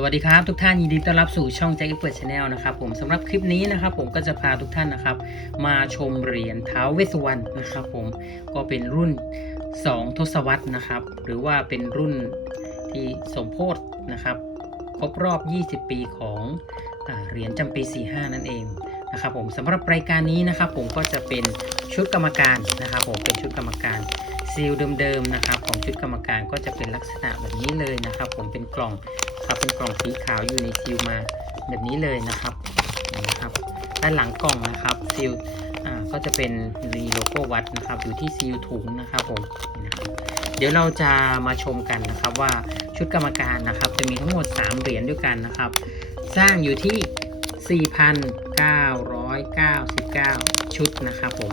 สวัสดีครับทุกท่านยินดีต้อนรับสู่ช่องแจ็คเปิดชาแนลนะครับผมสำหรับคลิปนี้นะครับผมก็จะพาทุกท่านนะครับ มาชมเหรียญเท้าเวสุวรรณนะครับผมก็เป็นรุ่น 2 ทศวรรษนะครับ หรือว่าเป็นรุ่นที่สมโพธนะครับ ครบรอบ 20 ปีของอเหรียญจำปี 45 นั่นเองนะครับผมสำหรับรายการนี้นะครับ ผมก็จะเป็นชุดกรรมการนะครับ ผมเป็นชุดกรรมการซีลเดิมๆนะครับ ของชุดกรรมการก็จะเป็นลักษณะแบบนี้เลยนะครับ ผมเป็นกล่อง ครับ เป็นกล่องสีขาวอยู่ในซีลมาแบบนี้เลยนะครับนะครับ ด้านหลังกล่องนะครับซีลอ่าก็จะเป็นมีโลโก้วัดนะครับ อยู่ที่ซีลถุงนะครับผมนะครับเดี๋ยวเราจะมาชมกันนะครับว่าชุดกรรมการนะครับ จะมีทั้งหมด 3 เหรียญด้วยกันนะครับ สร้างอยู่ที่ 4,999 ชุดนะครับผม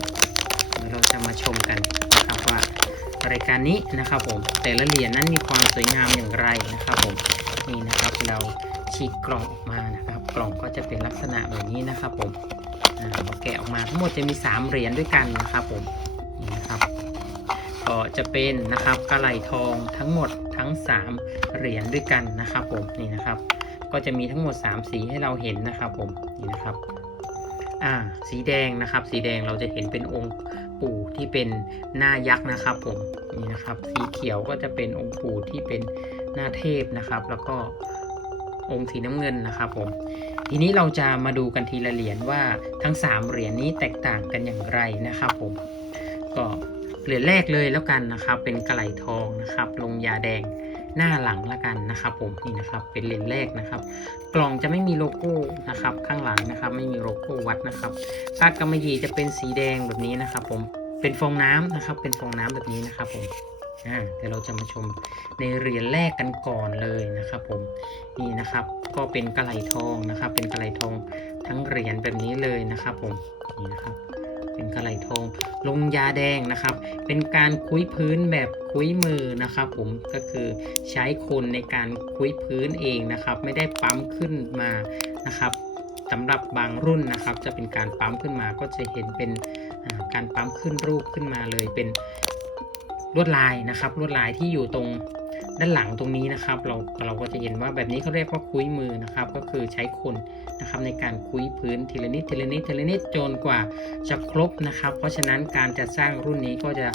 เดี๋ยวเราจะมาชมกันนะครับว่า รายการนี้นะครับผมแต่ละเหรียญนั้นมีความสวยงามอย่างไรนะครับผมนี่นะครับเราฉีกกล่องออกมานะครับ กล่องก็จะเป็นลักษณะแบบนี้นะครับผมอ่าเราแกะออกมาทั้งหมดจะมี 3 เหรียญด้วยกันนะครับผมนี่นะครับก็จะเป็นนะครับกระไหลทองทั้งหมดทั้ง 3 เหรียญด้วยกันนะครับผมนี่นะครับ ก็จะมีทั้งหมด 3 สีให้เราเห็นนะครับผมนี่นะครับ อ่าสีแดงนะครับ สีแดงเราจะเห็นเป็นองค์ปู่ที่เป็นหน้ายักษ์นะครับผมนี่นะครับ สีเขียวก็จะเป็นองค์ปู่ที่เป็นหน้าเทพนะครับ แล้วก็องค์สีน้ำเงินนะครับผมทีนี้เราจะมาดูกันทีละเหรียญว่าทั้ง 3 เหรียญนี้แตกต่างกันอย่างไรนะครับผมก็เหรียญแรกเลยแล้วกันนะครับ เป็นกระไหลทองนะครับ ลงยาแดง หน้าหลังละกันนะครับ ผมนี่นะครับเป็นเหรียญแรกนะครับ กล่องจะไม่มีโลโก้นะครับ ข้างหลังนะครับ ไม่มีโลโก้วัดนะครับกากำมะหยี่จะเป็นสีแดงแบบนี้นะครับ ผมเป็นฟองน้ำนะครับ เป็นฟองน้ำแบบนี้นะครับ ผมอ่าเดี๋ยวเราจะมาชมในเหรียญแรกกันก่อนเลยนะครับ ผมนี่นะครับ ก็เป็นกระไหลทองนะครับ เป็นกระไหลทองทั้งเหรียญแบบนี้เลยนะครับ ผมนี่นะครับ เป็นกระไหลทอง ลงยาแดงนะครับ เป็นการคุ้ยพื้นแบบคุ้ยมือนะครับผมก็คือใช้คนในการคุ้ยพื้นเองนะครับ ไม่ได้ปั๊มขึ้นมานะครับสำหรับบางรุ่นนะครับ จะเป็นการปั๊มขึ้นมาก็จะเห็นเป็นการปั๊มขึ้นรูปขึ้นมาเลยเป็นลวดลายนะครับลวดลายที่อยู่ตรง ด้านหลังตรงนี้นะครับ เราเราก็จะเห็นว่าแบบนี้เขาเรียกว่าคุ้ยมือนะครับ ก็คือใช้คนนะครับในการคุ้ยพื้นทีละนิดทีละนิดทีละนิดจนกว่าจะครบนะครับ เพราะฉะนั้นการจัดสร้างรุ่นนี้ก็จะ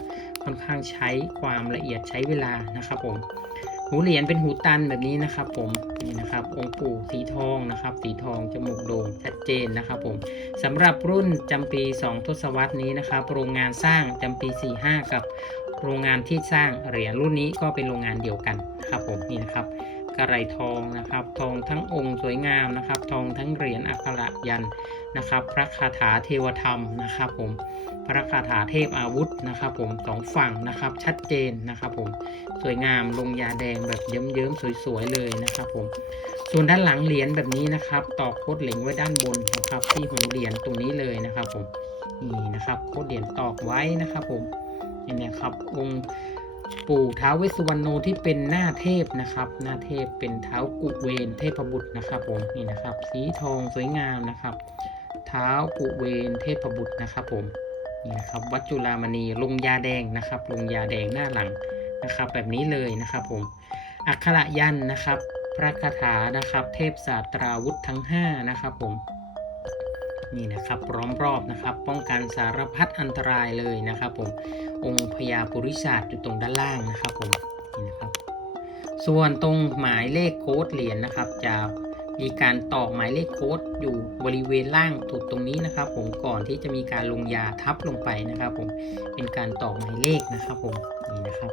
ค่อนข้างใช้ความละเอียดใช้เวลานะครับผมหูเหรียญเป็นหูตันแบบนี้นะครับ ผมนี่นะครับ องค์ปู่สีทองนะครับ สีทองจมูกโด่งชัดเจนนะครับ ผมสำหรับรุ่นจำปี 2 ทศวรรษนี้นะครับ โรงงานสร้างจำปี 45 กับ โรงงานที่สร้างเหรียญรุ่นนี้ก็เป็นโรงงานเดียวกันนะครับผมนี่นะครับกระไรทองนะครับ ทองทั้งองค์สวยงามนะครับ ทองทั้งเหรียญอักขระยันนะครับ พระคาถาเทวธรรมนะครับผมพระคาถาเทพอาวุธนะครับผมสองฝั่งนะครับชัดเจนนะครับผมสวยงามลงยาแดงแบบเยิ้มๆสวยๆเลยนะครับผมส่วนด้านหลังเหรียญแบบนี้นะครับตอกโคดเหล็งไว้ด้านบนนะครับ ที่หูเหรียญตรงนี้เลยนะครับผมนี่นะครับโคดเหรียญตอกไว้นะครับผม นี่นะครับ องค์ปู่ท้าวเวสสุวรรณโนที่เป็นหน้าเทพนะครับ หน้าเทพเป็นเท้ากุเวนเทพบุตรนะครับผมนี่นะครับ สีทองสวยงามนะครับ เท้ากุเวนเทพบุตรนะครับผมนี่นะครับวัดจุฬามณีลงยาแดงนะครับลงยาแดงหน้าหลังนะครับ แบบนี้เลยนะครับผมอักขระยันนะครับ พระคาถานะครับ เทพศาสตราวุธทั้ง5นะครับผม นี่นะครับล้อมรอบนะครับ ป้องกันสารพัดอันตรายเลยนะครับผมองค์พญาปุริศาสตร์อยู่ตรงด้านล่างนะครับผมนี่นะครับ ส่วนตรงหมายเลขโค้ดเหรียญนะครับ จะมีการตอกหมายเลขโค้ดอยู่บริเวณล่างจุดตรงนี้นะครับ ผมก่อนที่จะมีการลงยาทับลงไปนะครับ ผมเป็นการตอกหมายเลขนะครับ ผมนี่นะครับ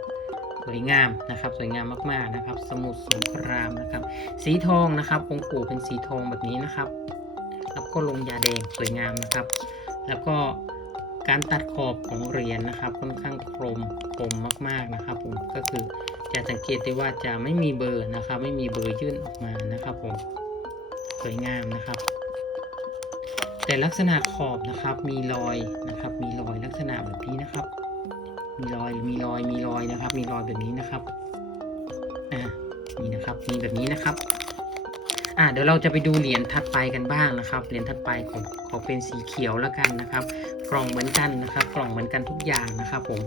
สวยงามนะครับสวยงามมากๆนะครับ สมุดสงครามนะครับ สีทองนะครับองค์ปู่เป็นสีทองแบบนี้นะครับ แล้วก็ลงยาแดงสวยงามนะครับ แล้วก็การตัดขอบของเหรียญนะครับ ค่อนข้างคมคมมากๆนะครับ ผมก็คือจะสังเกตได้ว่าจะไม่มีเบอร์นะครับ ไม่มีเบอร์ยื่นออกมานะครับ ผมสวยงามนะครับ แต่ลักษณะขอบนะครับมีรอยนะครับ มีรอยลักษณะแบบนี้นะครับ มีรอยมีรอยมีรอยนะครับ มีรอยแบบนี้นะครับอ่านี่นะครับมีแบบนี้นะครับ อ่าเดี๋ยวเราจะไปดูเหรียญถัดไปกันบ้างนะครับ เหรียญถัดไปของขอเป็นสีเขียวแล้วกันนะครับ กล่องเหมือนกันนะครับ กล่องเหมือนกันทุกอย่างนะครับผม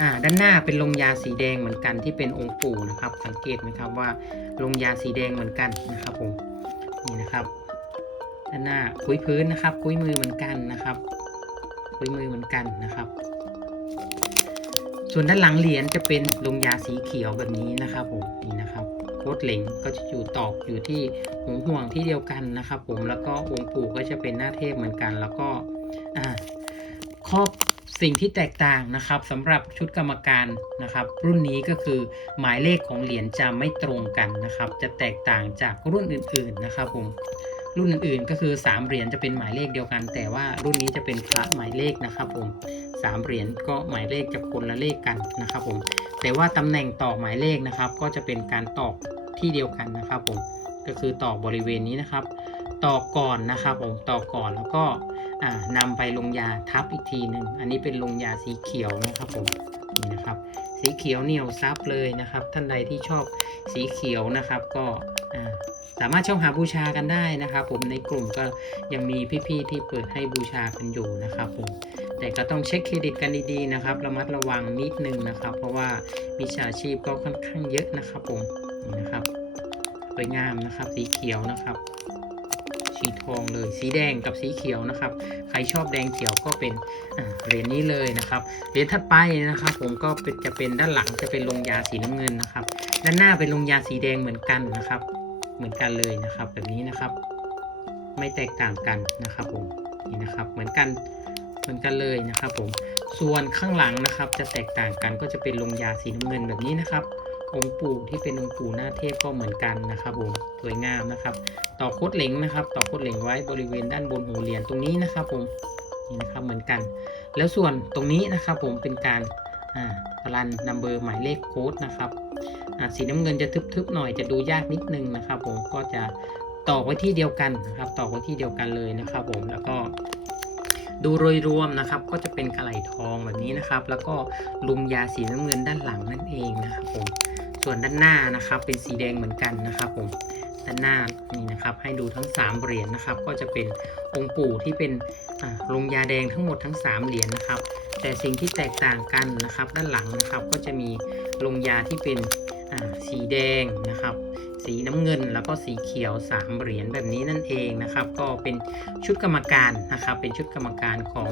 อ่าด้านหน้าเป็นลงยาสีแดงเหมือนกันที่เป็นองค์ปู่นะครับ สังเกตไหมครับว่าลงยาสีแดงเหมือนกันนะครับผมนี่นะครับด้านหน้าคุยพื้นนะครับ คุยมือเหมือนกันนะครับคุยมือเหมือนกันนะครับ ส่วนด้านหลังเหรียญจะเป็นลงยาสีเขียวแบบนี้นะครับผมนี่นะครับ โคดเหล็งก็จะอยู่ตอกอยู่ที่หูห่วงที่เดียวกันนะครับผมแล้วก็องค์ปู่ก็จะเป็นหน้าเทพเหมือนกัน แล้วก็ครอบสิ่งที่แตกต่างนะครับสำหรับชุดกรรมการนะครับ รุ่นนี้ก็คือหมายเลขของเหรียญจะไม่ตรงกันนะครับ จะแตกต่างจากรุ่นอื่นๆนะครับผม รุ่นอื่นๆก็คือ 3 เหรียญจะเป็นหมายเลขเดียวกัน แต่ว่ารุ่นนี้จะเป็นพระหมายเลขนะครับผมสามเหรียญก็หมายเลขจะคนละเลขกันนะครับผมแต่ว่าตำแหน่งตอกหมายเลขนะครับ ก็จะเป็นการตอกที่เดียวกันนะครับผมก็คือตอกบริเวณนี้นะครับตอกก่อนนะครับผมตอกก่อนแล้วก็อ่านำไปลงยาทับอีกทีหนึ่งอันนี้เป็นลงยาสีเขียวนะครับผมนี่นะครับสีเขียวเหนียวซับเลยนะครับ ท่านใดที่ชอบสีเขียวนะครับก็อ่า สามารถเช่าหาบูชากันได้นะครับ ผมในกลุ่มก็ยังมีพี่ๆที่เปิดให้บูชากันอยู่นะครับผมแต่ก็ต้องเช็คเครดิตกันดีๆนะครับระมัดระวังนิดนึงนะครับ เพราะว่ามิจฉาชีพก็ค่อนข้างเยอะนะครับผมนี่นะครับสวยงามนะครับสีเขียวนะครับสีทองเลยสีแดงกับสีเขียวนะครับ ใครชอบแดงเขียวก็เป็นเหรียญนี้เลยนะครับเหรียญถัดไปนะครับ ผมก็จะเป็นด้านหลังจะเป็นลงยาสีน้ำเงินนะครับ ด้านหน้าเป็นลงยาสีแดงเหมือนกันนะครับ เหมือนกันเลยนะครับ แบบนี้นะครับ ไม่แตกต่างกันนะครับผมนี่นะครับเหมือนกันเหมือนกันเลยนะครับผมส่วนข้างหลังนะครับ จะแตกต่างกันก็จะเป็นลงยาสีน้ำเงินแบบนี้นะครับ องค์ปู่ที่เป็นองค์ปู่หน้าเทพก็เหมือนกันนะครับผมสวยงามนะครับ ต่อโคดเหล็งนะครับ ต่อโคดเหล็งไว้บริเวณด้านบนหูเหรียญตรงนี้นะครับผมนี่นะครับเหมือนกัน แล้วส่วนตรงนี้นะครับผมเป็นการอ่ารันนัมเบอร์หมายเลขโค้ดนะครับ สีน้ำเงินจะทึบๆหน่อยจะดูยากนิดนึงนะครับ ผมก็จะต่อไว้ที่เดียวกันนะครับต่อไว้ที่เดียวกันเลยนะครับ ผมแล้วก็ดูโดยรวมนะครับ ก็จะเป็นกระไหลทองแบบนี้นะครับ แล้วก็ลุงยาสีน้ำเงินด้านหลังนั่นเองนะครับผมส่วนด้านหน้านะครับ เป็นสีแดงเหมือนกันนะครับผม ด้านหน้านี่นะครับให้ดูทั้ง 3 เหรียญนะครับ ก็จะเป็นองค์ปู่ที่เป็นลงยาแดงทั้งหมดทั้ง 3 เหรียญนะครับ แต่สิ่งที่แตกต่างกันนะครับ ด้านหลังนะครับก็จะมีลงยาที่เป็นสีแดงนะครับ สีน้ำเงินแล้วก็สีเขียว 3 เหรียญแบบนี้นั่นเองนะครับ ก็เป็นชุดกรรมการนะครับ เป็นชุดกรรมการของ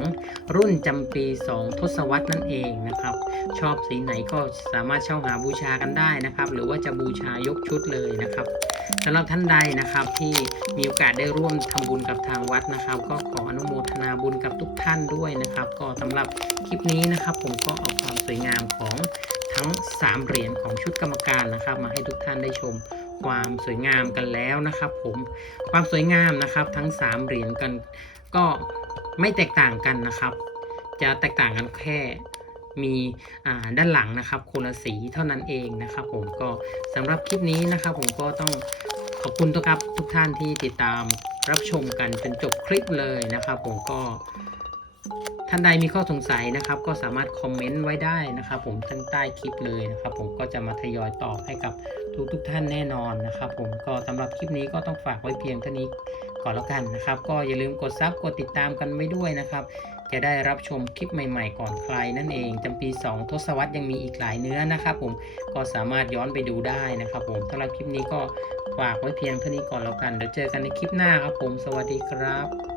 รุ่นจำปี 2 ทศวรรษนั่นเองนะครับ ชอบสีไหนก็สามารถเช่าหาบูชากันได้นะครับ หรือว่าจะบูชายกชุดเลยนะครับ สำหรับท่านใดนะครับที่มีโอกาสได้ร่วมทำบุญกับทางวัดนะครับ ก็ขออนุโมทนาบุญกับทุกท่านด้วยนะครับ ก็สำหรับคลิปนี้นะครับ ผมก็เอาความสวยงามของทั้ง 3 เหรียญของชุดกรรมการนะครับ มาให้ทุกท่านได้ชมความสวยงามกันแล้วนะครับ ผมความสวยงามนะครับ ทั้ง 3 เหรียญกันก็ไม่แตกต่างกันนะครับ จะแตกต่างกันแค่ มีด้านหลังนะครับคนละสีเท่านั้นเองนะครับ ผมก็สำหรับคลิปนี้นะครับ ผมก็ต้องขอบคุณทุกครับทุกท่านที่ติดตามรับชมกันจนจบคลิปเลยนะครับ ผมก็ท่านใดมีข้อสงสัยนะครับ ก็สามารถคอมเมนต์ไว้ได้นะครับ ผมทั้งใต้คลิปเลยนะครับ ผมก็จะมาทยอยตอบให้กับทุกทุกท่านแน่นอนนะครับ ผมก็สำหรับคลิปนี้ก็ต้องฝากไว้เพียงเท่านี้ก่อนแล้วกันนะครับ ก็อย่าลืมกดซับกดติดตามกันไว้ด้วยนะครับ จะได้รับชมคลิปใหม่ๆ ก่อนใครนั่นเองจำปี 2 ทศวรรษยังมีอีกหลายเนื้อนะครับผมก็สามารถย้อนไปดูได้นะครับผมสำหรับคลิปนี้ก็ฝากไว้เพียงเท่านี้ก่อนแล้วกันเดี๋ยวเจอกันในคลิปหน้าครับผม สวัสดีครับ